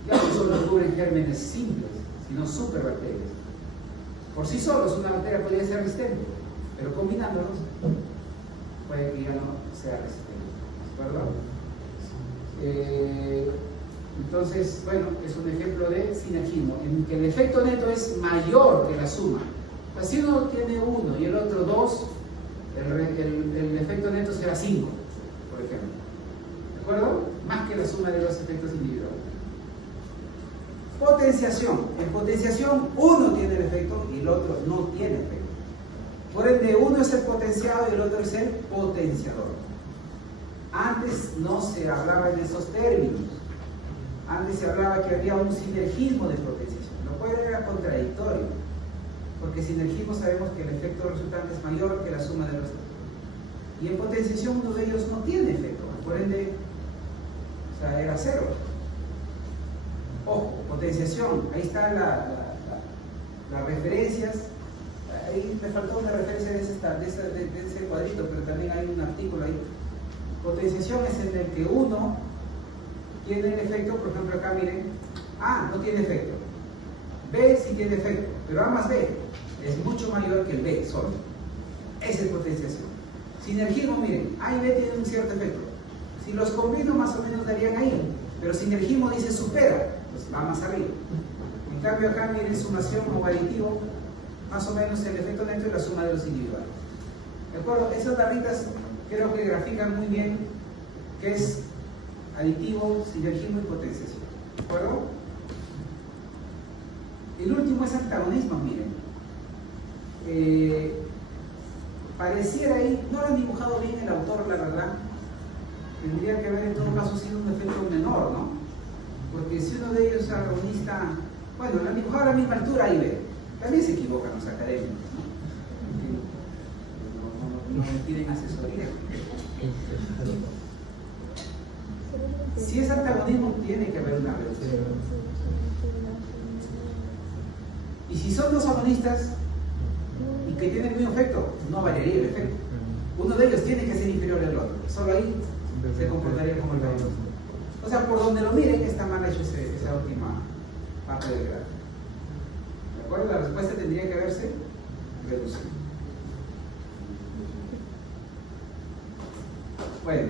ya no solo cubren gérmenes simples, sino superbacterias. Por sí solos, una bacteria podría ser resistente, pero combinándolos, puede que ya no sea resistente. ¿De acuerdo? Entonces, bueno, es un ejemplo de sinergismo, en que el efecto neto es mayor que la suma. Pues si uno tiene 1 y el otro 2, el efecto neto será 5, por ejemplo. ¿De acuerdo? Más que la suma de los efectos individuales. Potenciación. En potenciación, uno tiene el efecto y el otro no tiene efecto. Por ende, uno es el potenciado y el otro es el potenciador. Antes no se hablaba en esos términos. Antes se hablaba que había un sinergismo de potenciación, lo cual era contradictorio, porque sinergismo sabemos que el efecto resultante es mayor que la suma de los dos. Y en potenciación uno de ellos no tiene efecto, por ende, o sea, era 0. Ojo, potenciación, ahí están las referencias. Ahí me faltó una referencia de ese cuadrito, pero también hay un artículo ahí. Potenciación es en el que uno tiene el efecto, por ejemplo acá miren, A no tiene efecto, B sí tiene efecto, pero A más B es mucho mayor que el B solo. Esa es potenciación. Sinergismo, miren, A y B tienen un cierto efecto. Si los combino más o menos darían ahí, pero sinergismo dice supera, pues va más arriba. En cambio acá miren sumación o aditivo, más o menos el efecto neto y la suma de los individuales. ¿De acuerdo? Esas barritas creo que grafican muy bien qué es aditivo, sinergismo y potenciación. ¿De acuerdo? El último es antagonismo, miren. Pareciera ahí, no lo han dibujado bien el autor, la verdad. Tendría que haber en todo caso sido un efecto menor, ¿no? Porque si uno de ellos es antagonista, bueno, lo han dibujado a la misma altura, ahí ve. También se equivocan los académicos, ¿no? No piden asesoría. Si es antagonismo, tiene que haber una reducción. Y si son dos agonistas y que tienen el mismo efecto, no variaría el efecto. Uno de ellos tiene que ser inferior al otro. Solo ahí se comportaría como el otro. O sea, por donde lo miren, está mal hecho esa última parte del gráfico. ¿De acuerdo? La respuesta tendría que verse reducida. Bueno,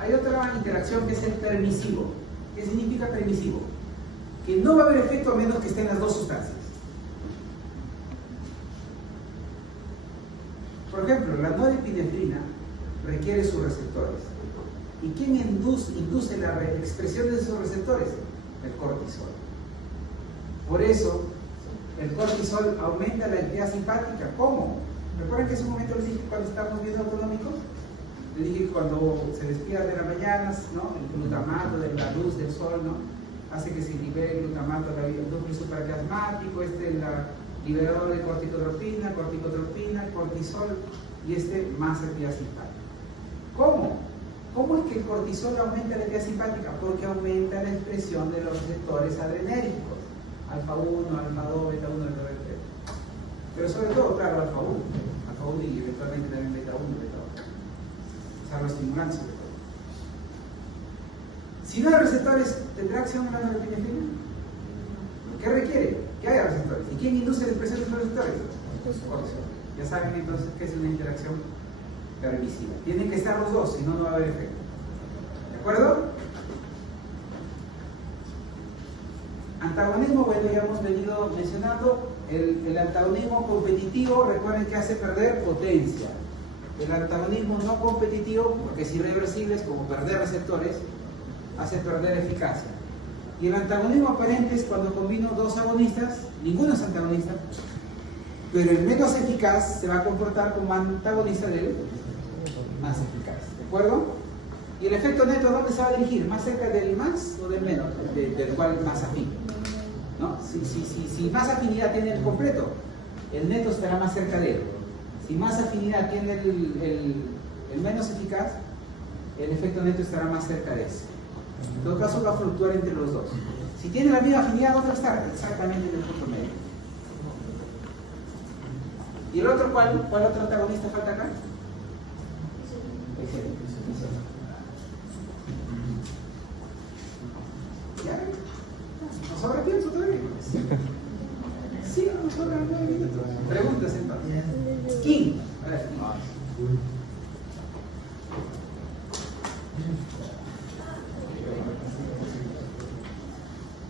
hay otra interacción que es el permisivo. ¿Qué significa permisivo? Que no va a haber efecto a menos que estén las dos sustancias. Por ejemplo, la norepinefrina requiere sus receptores. ¿Y quién induce la expresión de esos receptores? El cortisol. Por eso, el cortisol aumenta la actividad simpática. ¿Cómo? ¿Recuerdan que en ese momento les dije cuando estábamos viendo autonómicos? Les dije que cuando se despierta de las mañanas, ¿no? El glutamato de la luz del sol, ¿no? Hace que se libere el glutamato del núcleo supraquiasmático, el liberador de corticotropina, cortisol y más actividad simpática. ¿Cómo? ¿Cómo es que el cortisol aumenta la actividad simpática? Porque aumenta la expresión de los receptores adrenérgicos. Alfa 1, alfa 2, beta 1, beta 3. Pero sobre todo, claro, alfa 1 y eventualmente también beta 1, beta 2. O sea, los estimulantes sobre todo. Si no hay receptores, ¿tendrá acción la norepinefrina? ¿Qué requiere? Que haya receptores. ¿Y quién induce la expresión de los receptores? Cortisol. Ya saben entonces que es una interacción permisiva. Tienen que estar los dos, si no, no va a haber efecto. ¿De acuerdo? Antagonismo, bueno, ya hemos venido mencionando. El antagonismo competitivo, recuerden que hace perder potencia. El antagonismo no competitivo, porque es irreversible, es como perder receptores, hace perder eficacia. Y el antagonismo aparente es cuando combino dos agonistas, ninguno es antagonista, pero el menos eficaz se va a comportar como antagonista del más eficaz. ¿De acuerdo? Y el efecto neto, ¿dónde se va a dirigir? ¿Más cerca del más o del menos? Del cual más afín. ¿No? Si más afinidad tiene el completo, el neto estará más cerca de él. Si más afinidad tiene el menos eficaz, el efecto neto estará más cerca de ese. En todo caso va a fluctuar entre los dos. Si tiene la misma afinidad, ¿dónde está? Exactamente en el punto medio. ¿Y el otro cuál otro antagonista falta acá? ¿Ya? ¿Nos sobra tiempo todavía? Sí, nos sobra 9 minutos. Preguntas entonces. ¿Quién? A ver.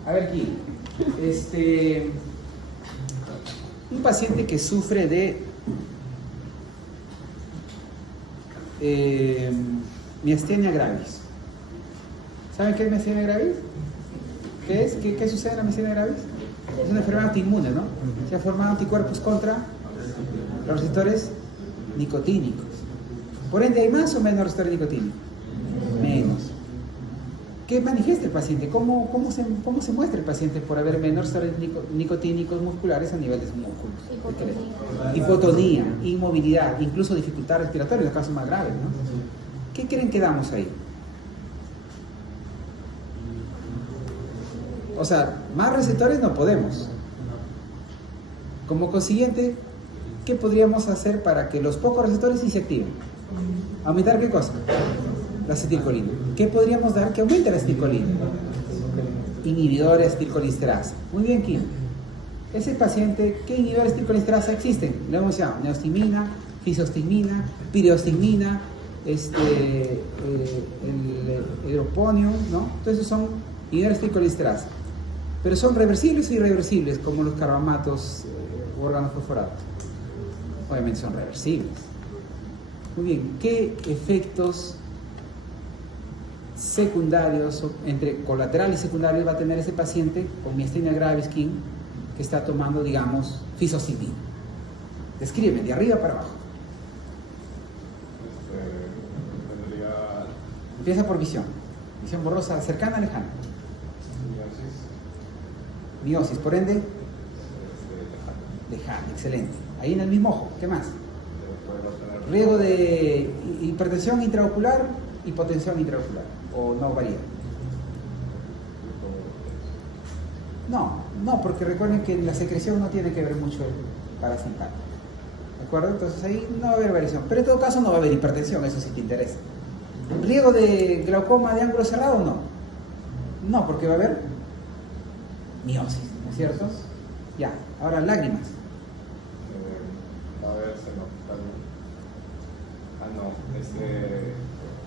A ver, ¿quién? Un paciente que sufre de miastenia gravis. ¿Saben qué es miastenia gravis? ¿Qué es? ¿Qué sucede en la miastenia gravis? Es una enfermedad autoinmune, ¿no? Se han formado anticuerpos contra los receptores nicotínicos. Por ende, ¿hay más o menos receptores nicotínicos? Menos. ¿Qué manifiesta el paciente? ¿Cómo se muestra el paciente por haber menos receptores nicotínicos musculares a nivel de sus músculos? Hipotonía, inmovilidad, incluso dificultad respiratoria, en los casos más graves, ¿no? ¿Qué creen que damos ahí? O sea, más receptores no podemos. Como consiguiente, ¿qué podríamos hacer para que los pocos receptores sí se activen? ¿Aumentar qué cosa? La acetilcolina. ¿Qué podríamos dar que aumente la acetilcolina? Inhibidores de acetilcolinesterasa. Muy bien, Kim. Ese paciente, ¿qué inhibidores de acetilcolinesterasa existen? Lo hemos llamado neostigmina, fisostigmina, pireostigmina, el hidroponium, ¿no? Entonces son inhibidores de acetilcolinesterasa. Pero son reversibles o irreversibles, como los carbamatos o órganos fosforados. Obviamente son reversibles. Muy bien, ¿qué efectos secundarios, entre colaterales y secundarios, va a tener ese paciente con miastenia gravis, Kim, que está tomando, digamos, fisostigmina? Descríbeme, de arriba para abajo. Empieza por visión. Visión borrosa, cercana o lejana. Miosis, por ende, lejana, excelente. Ahí en el mismo ojo, ¿qué más? Riesgo de hipertensión intraocular, hipotensión intraocular, o no varía. No, porque recuerden que la secreción no tiene que ver mucho el parasimpático. ¿De acuerdo? Entonces ahí no va a haber variación. Pero en todo caso no va a haber hipertensión, eso sí te interesa. ¿Riesgo de glaucoma de ángulo cerrado o no? No, porque va a haber miosis, ¿no es cierto? Ya, ahora lágrimas. A ver, se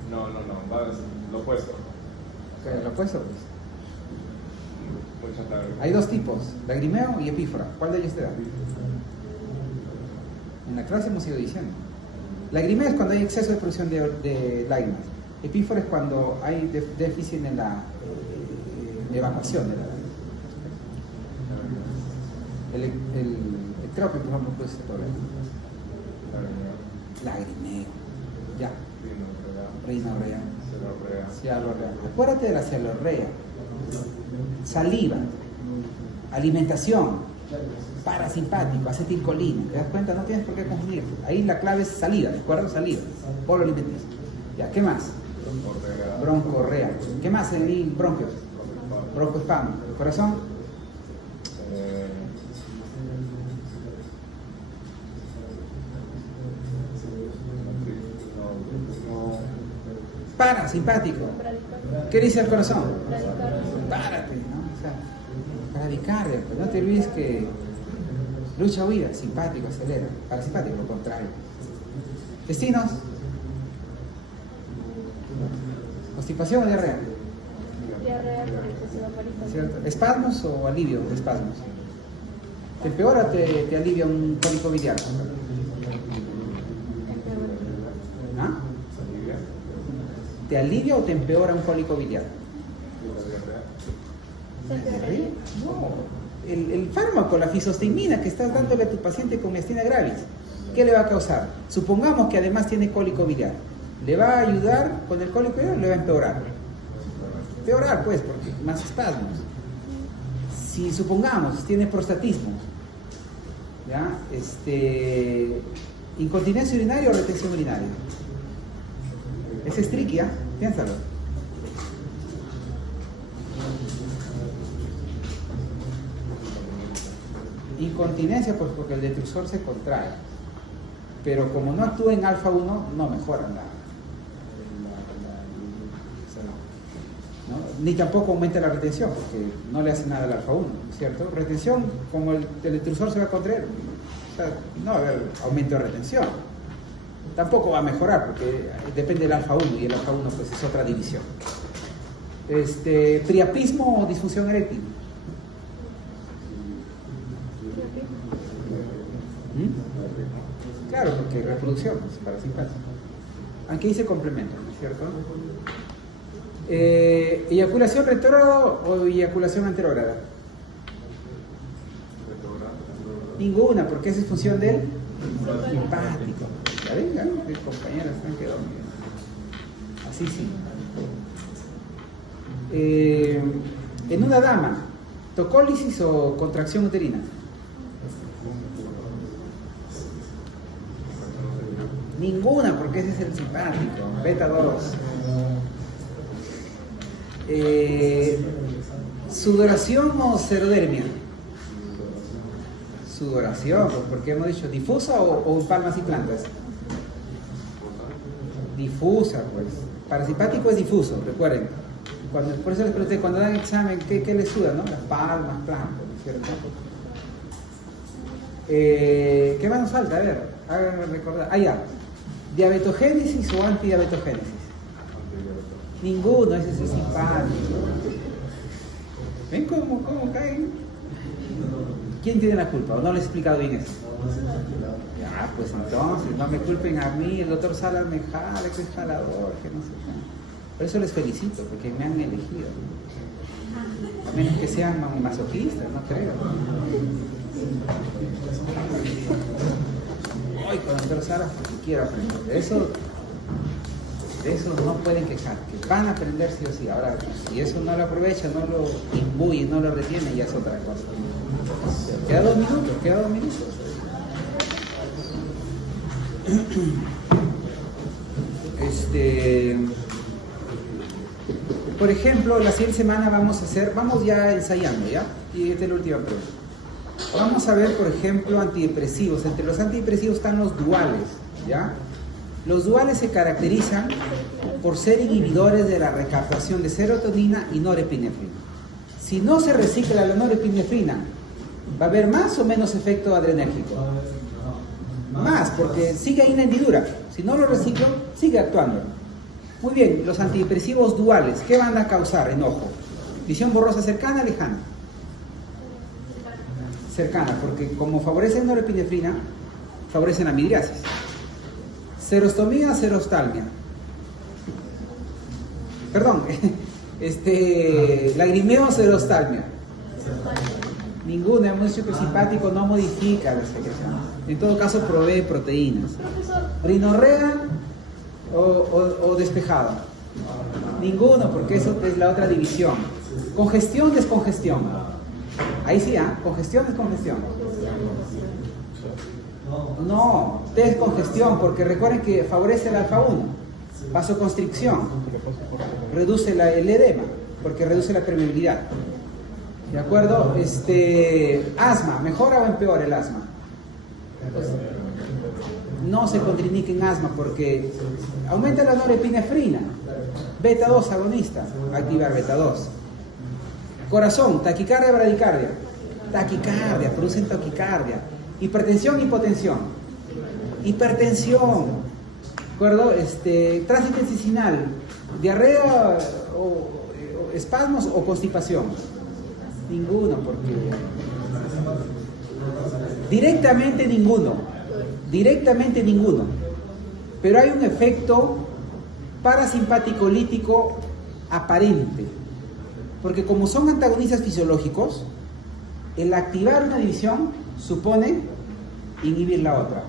no, va a ser lo opuesto. Lo opuesto, pues. Mucha lágrima. Hay dos tipos, lagrimeo y epífora. ¿Cuál de ellos te da? En la clase hemos ido diciendo. Lagrimeo es cuando hay exceso de producción de lágrimas. Epífora es cuando hay déficit en la evacuación de la lágrima. El ectrópico, por ejemplo, puede ser problema. Lagrimeo. Ya. Rinorrea. Cialorrea. Acuérdate de la cialorrea. Saliva. Alimentación. Parasimpático. Acetilcolina. ¿Te das cuenta? No tienes por qué confundir. Ahí la clave es salida. ¿De acuerdo? Saliva. Polo alimenticio. Ya. ¿Qué más? Broncorrea. ¿Qué más en el bronquios? Broncoespasmo. ¿Corazón? Parasimpático. ¿Qué dice el corazón? Párate, ¿no? O sea, bradicardia, pues no te olvides que lucha huida, simpático, acelera. Parasimpático, lo contrario. Intestinos. Constipación o diarrea. Diarrea por excesiva parasimpatia. ¿Cierto? ¿Espasmos o alivio de espasmos? ¿Te empeora o te alivia un cólico biliar? ¿Ah? ¿Te alivia o te empeora un cólico biliar? No. El fármaco, la fisostigmina que estás dándole a tu paciente con miastenia gravis, ¿qué le va a causar? Supongamos que además tiene cólico biliar. ¿Le va a ayudar con el cólico biliar o le va a empeorar? Empeorar, pues, porque más espasmos. Si supongamos tiene prostatismo, ¿ya? Incontinencia urinaria o retención urinaria. Es estriquia, piénsalo. Incontinencia, pues porque el detrusor se contrae. Pero como no actúa en alfa 1, no mejoran ¿no? Ni tampoco aumenta la retención, porque no le hace nada al alfa 1, ¿cierto? Retención, como el detrusor se va a contraer, o sea, no va a haber aumento de retención. Tampoco va a mejorar, porque depende del alfa 1, y el alfa 1 pues es otra división. Priapismo o disfunción eréctil. Claro, porque reproducción es parasimpática. Aquí dice complemento, ¿no es cierto? ¿Eyaculación retrógrada o eyaculación anterógrada? Ninguna, porque esa es función del simpático. Ya ven, mis compañeras han quedado bien. Así sí. En una dama, ¿tocólisis o contracción uterina? Ninguna, porque ese es el simpático, beta 2. ¿Sudoración o serodermia? Sudoración, pues, porque hemos dicho difusa o palmas y plantas. Difusa, pues. Parasimpático es difuso, recuerden. Por eso les pregunté, cuando dan examen, ¿qué les suda, no? Las palmas, plantas, ¿cierto? ¿Qué más nos falta? A ver, háganme recordar. Ah, ya. ¿Diabetogénesis o antidiabetogénesis? Ninguno, ese es simpático. ¿Ven cómo caen? ¿Quién tiene la culpa? ¿O no les he explicado bien eso? Ya, pues entonces, no me culpen a mí, el doctor Salas me jala, que es jalador, que no sé qué. Por eso les felicito, porque me han elegido. A menos que sean masoquistas, no creo. Hoy con el doctor Salas, porque quiero aprender. De eso no pueden quejar, que van a aprender sí o sí. Ahora, si eso no lo aprovecha, no lo imbuye, no lo retiene, ya es otra cosa. Queda 2 minutos. Por ejemplo, la siguiente semana vamos ya ensayando, ¿ya? Y esta es la última pregunta. Vamos a ver, por ejemplo, antidepresivos. Entre los antidepresivos están los duales, ¿ya? Los duales se caracterizan por ser inhibidores de la recaptación de serotonina y norepinefrina. Si no se recicla la norepinefrina, ¿va a haber más o menos efecto adrenérgico? Más, porque sigue ahí una hendidura. Si no lo reciclo, sigue actuando. Muy bien, los antidepresivos duales, ¿qué van a causar? Enojo. Visión borrosa cercana, lejana. Cercana, porque como favorecen norepinefrina, favorecen la midriasis. Serostomía, serostalmia. Perdón, lagrimeo, serostalmia. Ninguna, hemos dicho que el simpático no modifica la secreción. En todo caso, provee proteínas. Rinorrea o despejada. Ninguno, porque eso es la otra división. Congestión, descongestión. Ahí sí, congestión, descongestión. No, descongestión, porque recuerden que favorece el alfa-1. Vasoconstricción. Reduce el edema, porque reduce la permeabilidad. ¿De acuerdo? Asma, ¿mejora o empeora el asma? Pues, no se contraindica en asma porque aumenta la norepinefrina. Beta 2 agonista, activar beta 2. Corazón, taquicardia, bradicardia. Taquicardia, producen taquicardia. Hipertensión, hipotensión. Hipertensión. ¿De acuerdo? Tránsito intestinal, diarrea o espasmos o constipación. Ninguno, porque directamente ninguno, pero hay un efecto parasimpático lítico aparente, porque como son antagonistas fisiológicos, el activar una división supone inhibir la otra.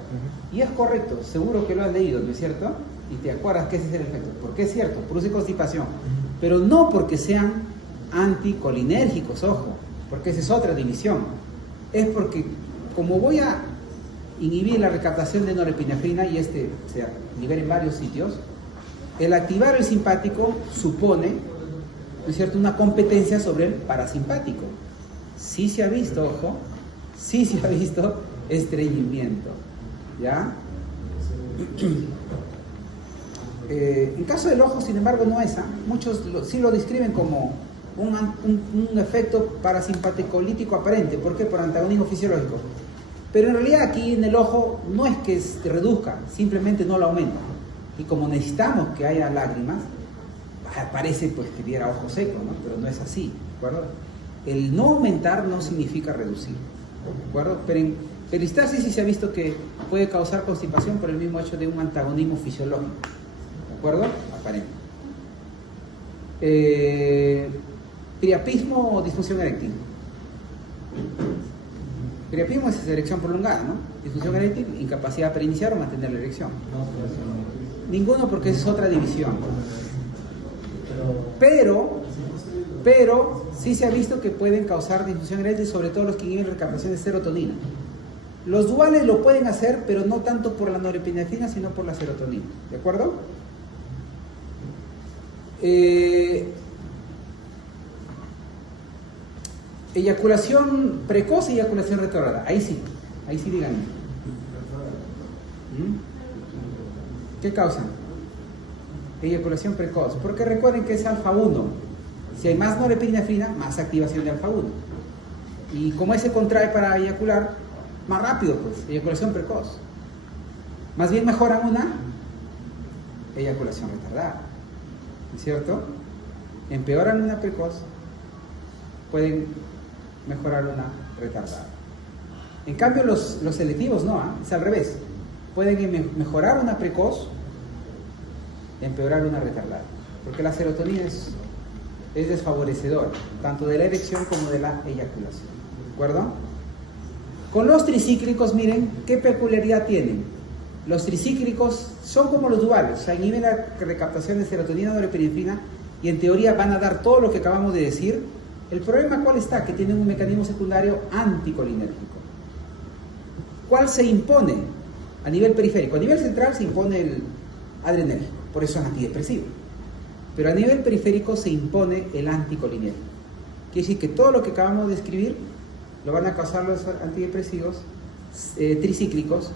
Y es correcto, seguro que lo has leído, ¿no es cierto? Y te acuerdas que ese es el efecto, porque es cierto, produce constipación, pero no porque sean anticolinérgicos, ojo, porque esa es otra división. Es porque como voy a inhibir la recaptación de norepinefrina y se libera en varios sitios, el activar el simpático supone, ¿no es cierto?, una competencia sobre el parasimpático. Sí se ha visto, ojo, sí se ha visto estreñimiento, ¿ya? En caso del ojo, sin embargo, no es. Muchos sí lo describen como un efecto parasimpaticolítico aparente. ¿Por qué? Por antagonismo fisiológico. Pero en realidad aquí en el ojo no es que se reduzca, simplemente no lo aumenta. Y como necesitamos que haya lágrimas, parece pues que diera ojo seco, ¿no? Pero no es así, ¿de acuerdo? El no aumentar no significa reducir, ¿de acuerdo? Pero en peristalsis sí se ha visto que puede causar constipación por el mismo hecho de un antagonismo fisiológico, ¿de acuerdo? Aparente. Priapismo o disfunción eréctil. Priapismo es erección prolongada, ¿no? Disfunción eréctil, incapacidad para iniciar o mantener la erección. Ninguno, porque es otra división. Pero sí se ha visto que pueden causar disfunción eréctil, sobre todo los que inhiben recaptación de serotonina. Los duales lo pueden hacer, pero no tanto por la norepinefrina, sino por la serotonina. ¿De acuerdo? Eyaculación precoz y eyaculación retrógrada. Ahí sí díganme. ¿Qué causan? Eyaculación precoz. Porque recuerden que es alfa-1. Si hay más norepinefrina, más activación de alfa-1. Y como ese contrae para eyacular, más rápido, pues, eyaculación precoz. Más bien mejoran una eyaculación retardada. ¿No es cierto? Empeoran una precoz, pueden mejorar una retardada. En cambio, los selectivos no, es al revés. Pueden mejorar una precoz, empeorar una retardada. Porque la serotonina es desfavorecedora, tanto de la erección como de la eyaculación. ¿De acuerdo? Con los tricíclicos, miren, ¿qué peculiaridad tienen? Los tricíclicos son como los duales, o sea, inhiben la recaptación de serotonina y norepinefrina y en teoría van a dar todo lo que acabamos de decir. El problema, ¿cuál está? Que tienen un mecanismo secundario anticolinérgico. ¿Cuál se impone? A nivel periférico. A nivel central se impone el adrenérgico, por eso es antidepresivo. Pero a nivel periférico se impone el anticolineal. Quiere decir que todo lo que acabamos de escribir lo van a causar los antidepresivos tricíclicos,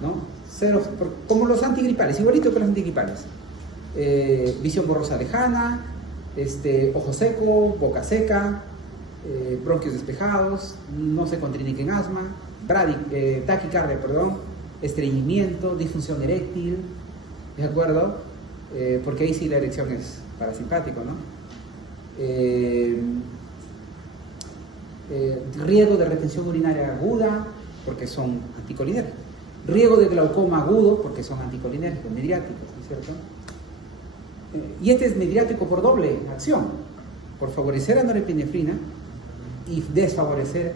¿no? Como los antigripales, igualito que los antigripales. Visión borrosa lejana, ojo seco, boca seca, bronquios despejados, no se contraindica en asma, taquicardia, estreñimiento, disfunción eréctil, ¿de acuerdo? Porque ahí sí la erección es parasimpático, ¿no? Riesgo de retención urinaria aguda, porque son anticolinérgicos. Riesgo de glaucoma agudo, porque son anticolinérgicos, mediáticos, ¿no es cierto? Y este es mediático por doble acción, por favorecer a norepinefrina y desfavorecer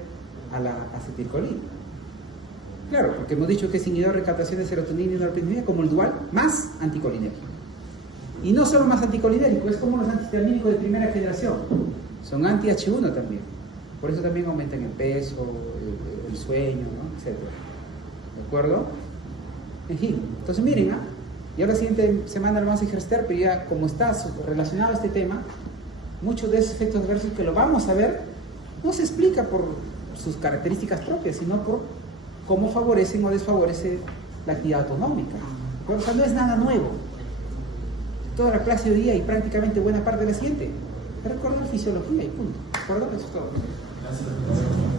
a la acetilcolina. Claro, porque hemos dicho que es inhibidor de recaptación de serotonina y norepinefrina como el dual más anticolinérgico. Y no solo más anticolinérgico, es como los antihistamínicos de primera generación. Son anti-H1 también. Por eso también aumentan el peso, el sueño, ¿no? Etc. ¿De acuerdo? En fin, entonces miren, ¿ah? Y ahora la siguiente semana lo vamos a ejercitar, pero ya como está relacionado a este tema, muchos de esos efectos adversos que lo vamos a ver, no se explica por sus características propias, sino por cómo favorecen o desfavorecen la actividad autonómica. O sea, no es nada nuevo. Toda la clase de hoy día y prácticamente buena parte de la siguiente. Recordar fisiología y punto. ¿De acuerdo? Eso es todo. Gracias.